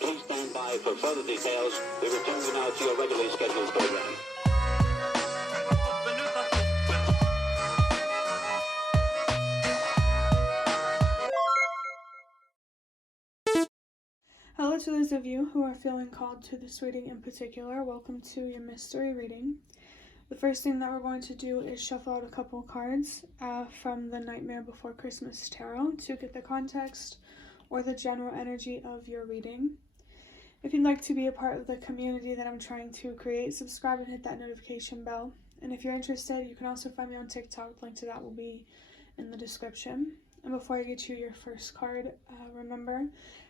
Please stand by for further details. We return you now to your regularly scheduled program. Hello to those of you who are feeling called to this reading in particular. Welcome to your mystery reading. The first thing that we're going to do is shuffle out a couple cards from the Nightmare Before Christmas Tarot to get the context or the general energy of your reading. If you'd like to be a part of the community that I'm trying to create, subscribe and hit that notification bell. And if you're interested, you can also find me on TikTok. The link to that will be in the description. And before I get you your first card, remember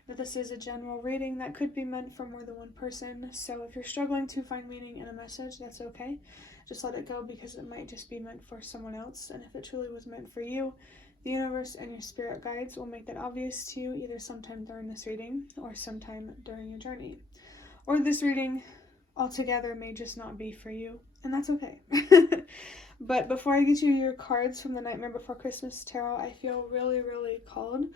that this is a general reading that could be meant for more than one person. So if you're struggling to find meaning in a message, that's okay. Just let it go because it might just be meant for someone else. And if it truly was meant for you, the universe and your spirit guides will make that obvious to you either sometime during this reading or sometime during your journey. Or this reading altogether may just not be for you, and that's okay. But before I get you your cards from the Nightmare Before Christmas Tarot, I feel really, really called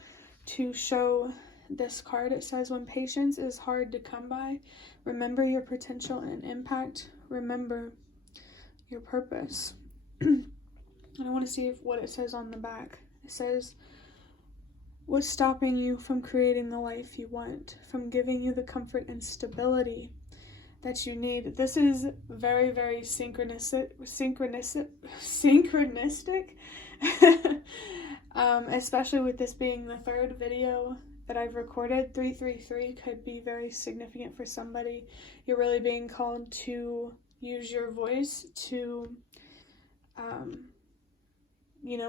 to show this card. It says, when patience is hard to come by, remember your potential and impact. Remember your purpose. And I want to see what it says on the back. It says, what's stopping you from creating the life you want, from giving you the comfort and stability that you need? This is very, very synchronistic, especially with this being the third video that I've recorded. 333 could be very significant for somebody. You're really being called to use your voice to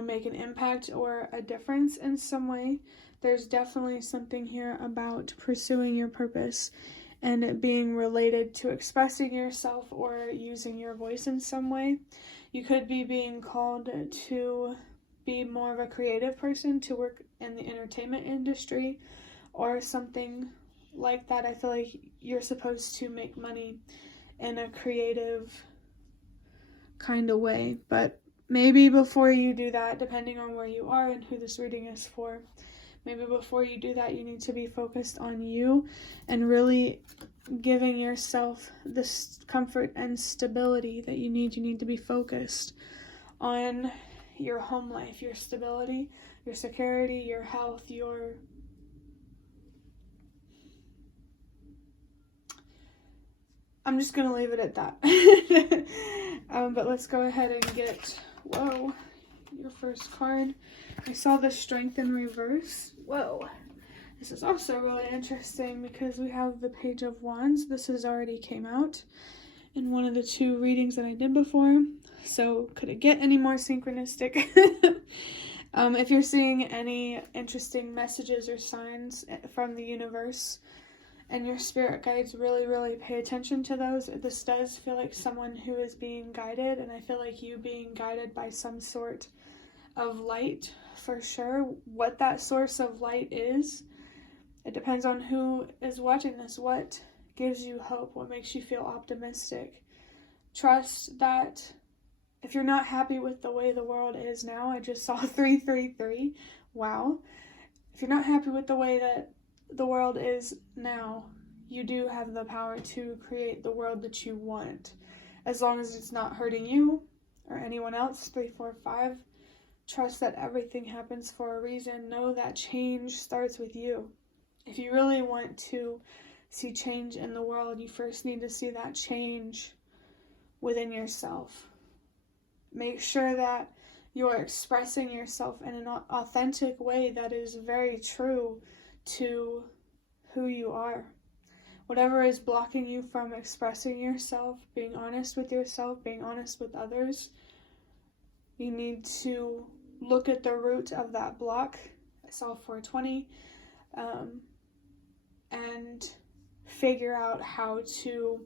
make an impact or a difference in some way. There's definitely something here about pursuing your purpose and it being related to expressing yourself or using your voice in some way. You could be being called to be more of a creative person, to work in the entertainment industry or something like that. I feel like you're supposed to make money in a creative kind of way, but maybe before you do that, depending on where you are and who this reading is for, maybe before you do that, you need to be focused on you and really giving yourself this comfort and stability that you need. You need to be focused on your home life, your stability, your security, your health, I'm just going to leave it at that. But let's go ahead and get, your first card. I saw the Strength in reverse. Whoa. This is also really interesting because we have the Page of Wands. This has already came out in one of the two readings that I did before. So could it get any more synchronistic? If you're seeing any interesting messages or signs from the universe and your spirit guides, really, really pay attention to those. This does feel like someone who is being guided, and I feel like you being guided by some sort of light for sure. What that source of light is, it depends on who is watching this. What gives you hope? What makes you feel optimistic? Trust that if you're not happy with the way the world is now, I just saw 333. Wow. If you're not happy with the way that the world is now, you do have the power to create the world that you want, as long as it's not hurting you or anyone else. 345. Trust that everything happens for a reason. Know that change starts with you. If you really want to see change in the world, you first need to see that change within yourself. Make sure that you're expressing yourself in an authentic way that is very true to who you are. Whatever is blocking you from expressing yourself, being honest with yourself, being honest with others, you need to look at the root of that block. I saw 420, and figure out how to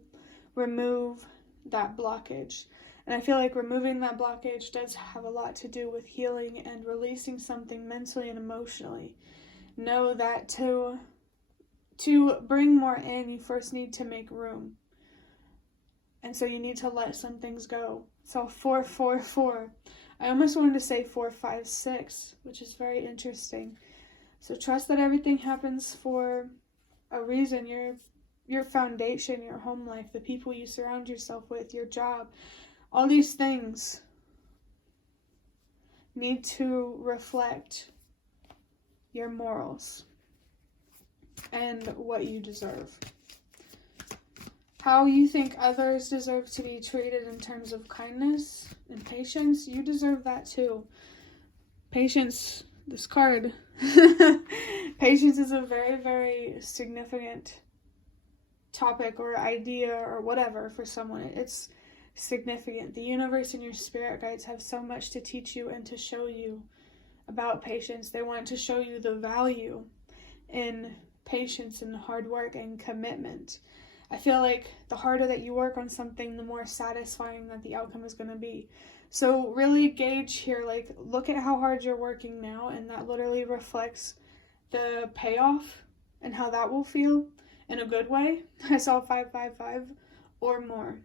remove that blockage. And I feel like removing that blockage does have a lot to do with healing and releasing something mentally and emotionally. Know that to bring more in, you first need to make room. And so you need to let some things go. So 444. I almost wanted to say 456, which is very interesting. So trust that everything happens for a reason. Your foundation, your home life, the people you surround yourself with, your job, all these things need to reflect your morals and what you deserve. How you think others deserve to be treated in terms of kindness and patience, you deserve that too. Patience, this card, patience is a very, very significant topic or idea or whatever for someone. It's significant. The universe and your spirit guides have so much to teach you and to show you about patience. They want to show you the value in patience and hard work and commitment. I feel like the harder that you work on something, the more satisfying that the outcome is going to be. So really gauge here, like, look at how hard you're working now, and that literally reflects the payoff and how that will feel in a good way. I saw 555 or more.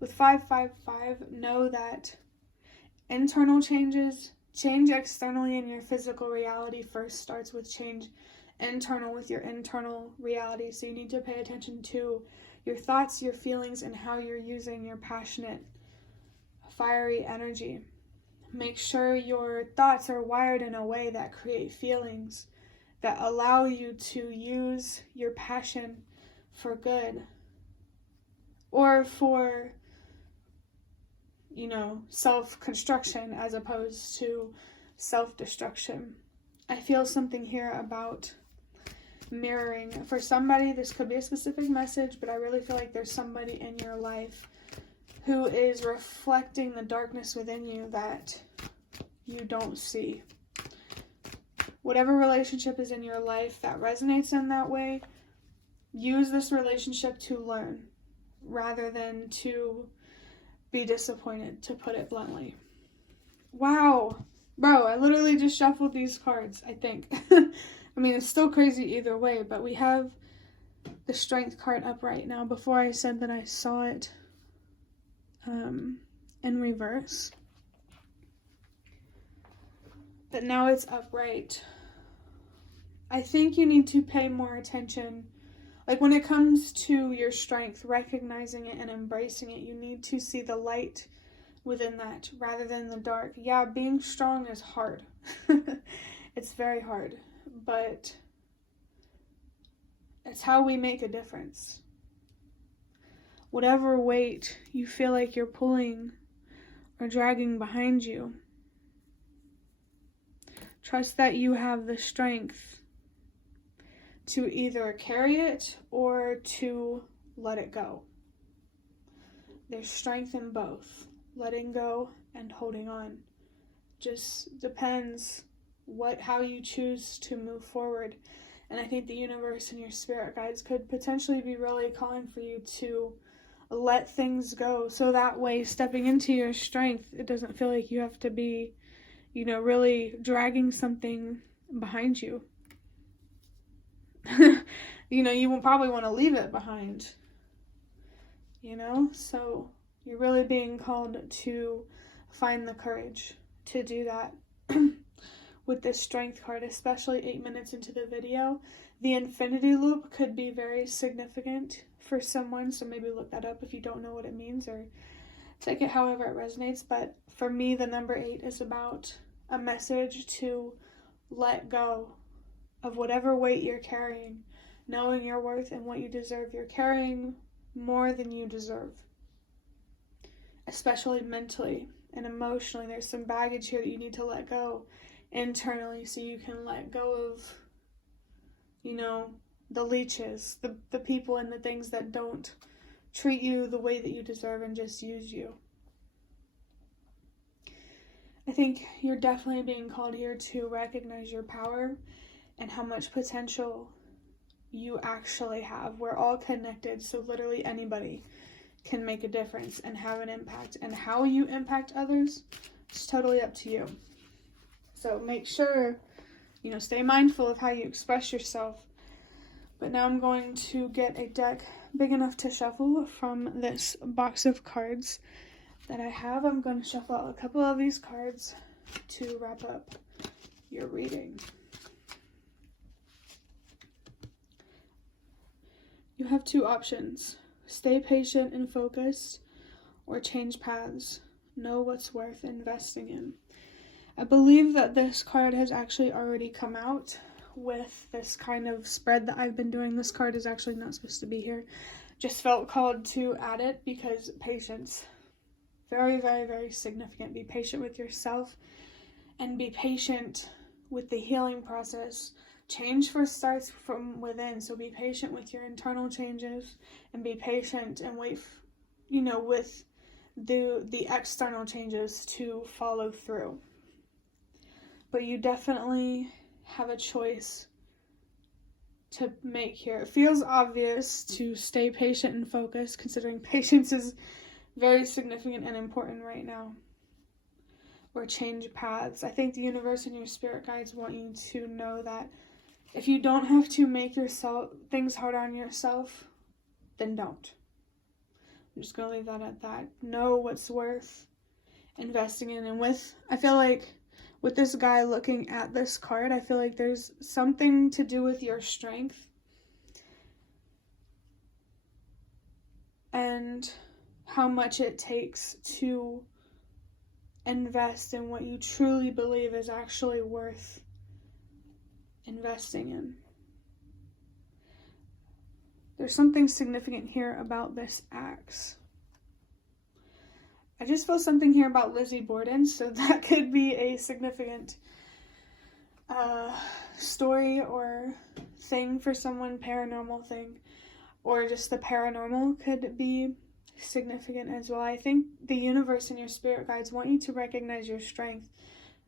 With 555, know that internal change externally in your physical reality first starts with change internal with your internal reality. So you need to pay attention to your thoughts, your feelings, and how you're using your passionate, fiery energy. Make sure your thoughts are wired in a way that create feelings that allow you to use your passion for good or for, self-construction as opposed to self-destruction. I feel something here about mirroring. For somebody, this could be a specific message, but I really feel like there's somebody in your life who is reflecting the darkness within you that you don't see. Whatever relationship is in your life that resonates in that way, use this relationship to learn rather than to be disappointed, to put it bluntly. Wow. Bro, I literally just shuffled these cards, I think. I mean, it's still crazy either way, but we have the Strength card up right now. Before I said that I saw it in reverse. But now it's upright. I think you need to pay more attention. Like when it comes to your strength, recognizing it and embracing it, you need to see the light within that rather than the dark. Yeah, being strong is hard. It's very hard, but it's how we make a difference. Whatever weight you feel like you're pulling or dragging behind you, trust that you have the strength to either carry it or to let it go. There's strength in both, letting go and holding on. Just depends how you choose to move forward. And I think the universe and your spirit guides could potentially be really calling for you to let things go. So that way, stepping into your strength, it doesn't feel like you have to be, really dragging something behind you. You will probably want to leave it behind. So you're really being called to find the courage to do that. With this Strength card, especially 8 minutes into the video. The infinity loop could be very significant for someone, so maybe look that up if you don't know what it means, or take it however it resonates. But for me, the number 8 is about a message to let go of whatever weight you're carrying, knowing your worth and what you deserve. You're carrying more than you deserve, especially mentally and emotionally. There's some baggage here that you need to let go internally so you can let go of, the leeches, the people and the things that don't treat you the way that you deserve and just use you. I think you're definitely being called here to recognize your power and how much potential you actually have. We're all connected, so literally anybody can make a difference and have an impact. And how you impact others is totally up to you. So make sure, stay mindful of how you express yourself. But now I'm going to get a deck big enough to shuffle from this box of cards that I have. I'm going to shuffle out a couple of these cards to wrap up your reading. You have two options. Stay patient and focused, or change paths. Know what's worth investing in. I believe that this card has actually already come out with this kind of spread that I've been doing. This card is actually not supposed to be here. Just felt called to add it because patience. Very, very, very significant. Be patient with yourself and be patient with the healing process. Change first starts from within, so be patient with your internal changes and be patient and wait, with the external changes to follow through. But you definitely have a choice to make here. It feels obvious to stay patient and focused, considering patience is very significant and important right now. Or change paths. I think the universe and your spirit guides want you to know that if you don't have to make things hard on yourself, then don't. I'm just going to leave that at that. Know what's worth investing in. And I feel like with this guy looking at this card, I feel like there's something to do with your strength and how much it takes to invest in what you truly believe is actually worth investing in. There's something significant here about this axe. I just feel something here about Lizzie Borden, so that could be a significant story or thing for someone, paranormal thing, or just the paranormal could be significant as well. I think the universe and your spirit guides want you to recognize your strength,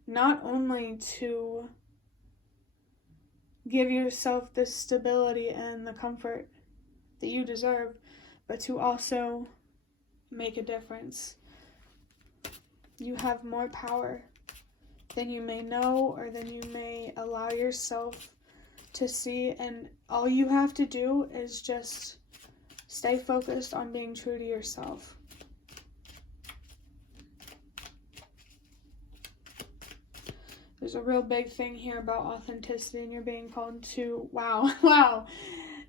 not only to give yourself the stability and the comfort that you deserve, but to also make a difference. You have more power than you may know or than you may allow yourself to see, and all you have to do is just stay focused on being true to yourself. There's a real big thing here about authenticity, and you're being called to, wow.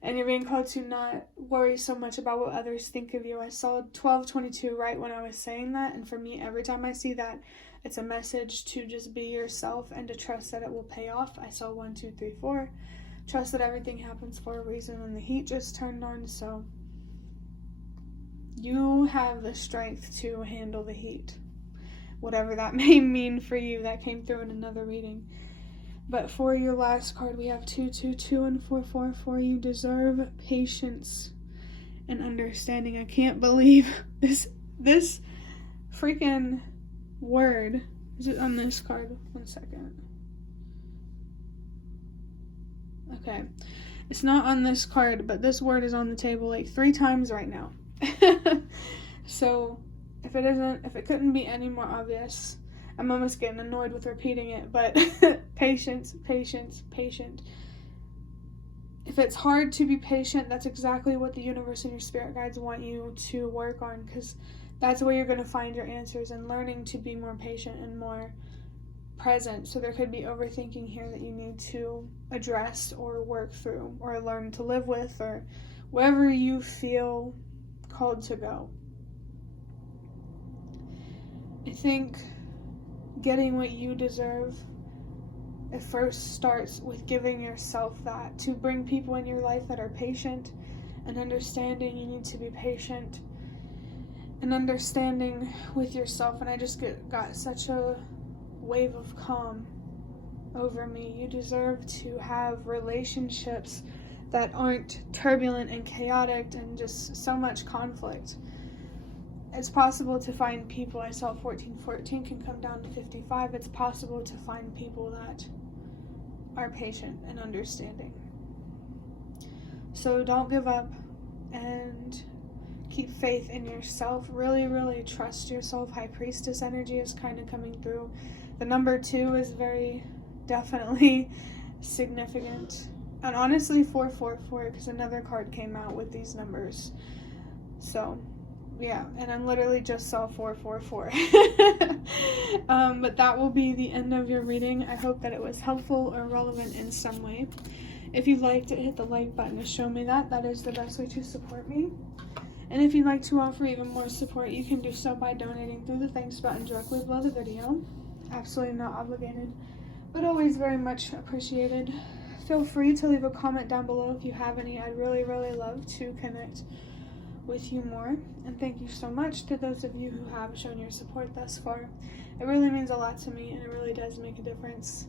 And you're being called to not worry so much about what others think of you. I saw 1222 right when I was saying that, and for me, every time I see that, it's a message to just be yourself and to trust that it will pay off. I saw 1, 2, 3, 4. Trust that everything happens for a reason, and the heat just turned on, so you have the strength to handle the heat. Whatever that may mean for you, that came through in another reading. But for your last card, we have 222 and 444. You deserve patience and understanding. I can't believe this freaking word. Is it on this card? 1 second. Okay. It's not on this card, but this word is on the table like 3 times right now. So if it couldn't be any more obvious, I'm almost getting annoyed with repeating it, but patience, patience, patient. If it's hard to be patient, that's exactly what the universe and your spirit guides want you to work on, because that's where you're going to find your answers, and learning to be more patient and more present. So there could be overthinking here that you need to address or work through or learn to live with, or wherever you feel called to go. I think getting what you deserve, it first starts with giving yourself that. To bring people in your life that are patient and understanding, you need to be patient and understanding with yourself. And I just got such a wave of calm over me. You deserve to have relationships that aren't turbulent and chaotic and just so much conflict. It's possible to find people. I saw 1414 can come down to 55. It's possible to find people that are patient and understanding. So don't give up and keep faith in yourself. Really, really trust yourself. High Priestess energy is kind of coming through. The number 2 is very definitely significant. And honestly, 444, because another card came out with these numbers. So yeah, and I'm literally just saw 444. But that will be the end of your reading. I hope that it was helpful or relevant in some way. If you liked it, hit the like button to show me that. That is the best way to support me. And if you'd like to offer even more support, you can do so by donating through the thanks button directly below the video. Absolutely not obligated, but always very much appreciated. Feel free to leave a comment down below if you have any. I'd really, really love to connect with you more. And thank you so much to those of you who have shown your support thus far. It really means a lot to me, and it really does make a difference.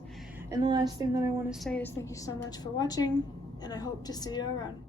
And the last thing that I want to say is thank you so much for watching, and I hope to see you around.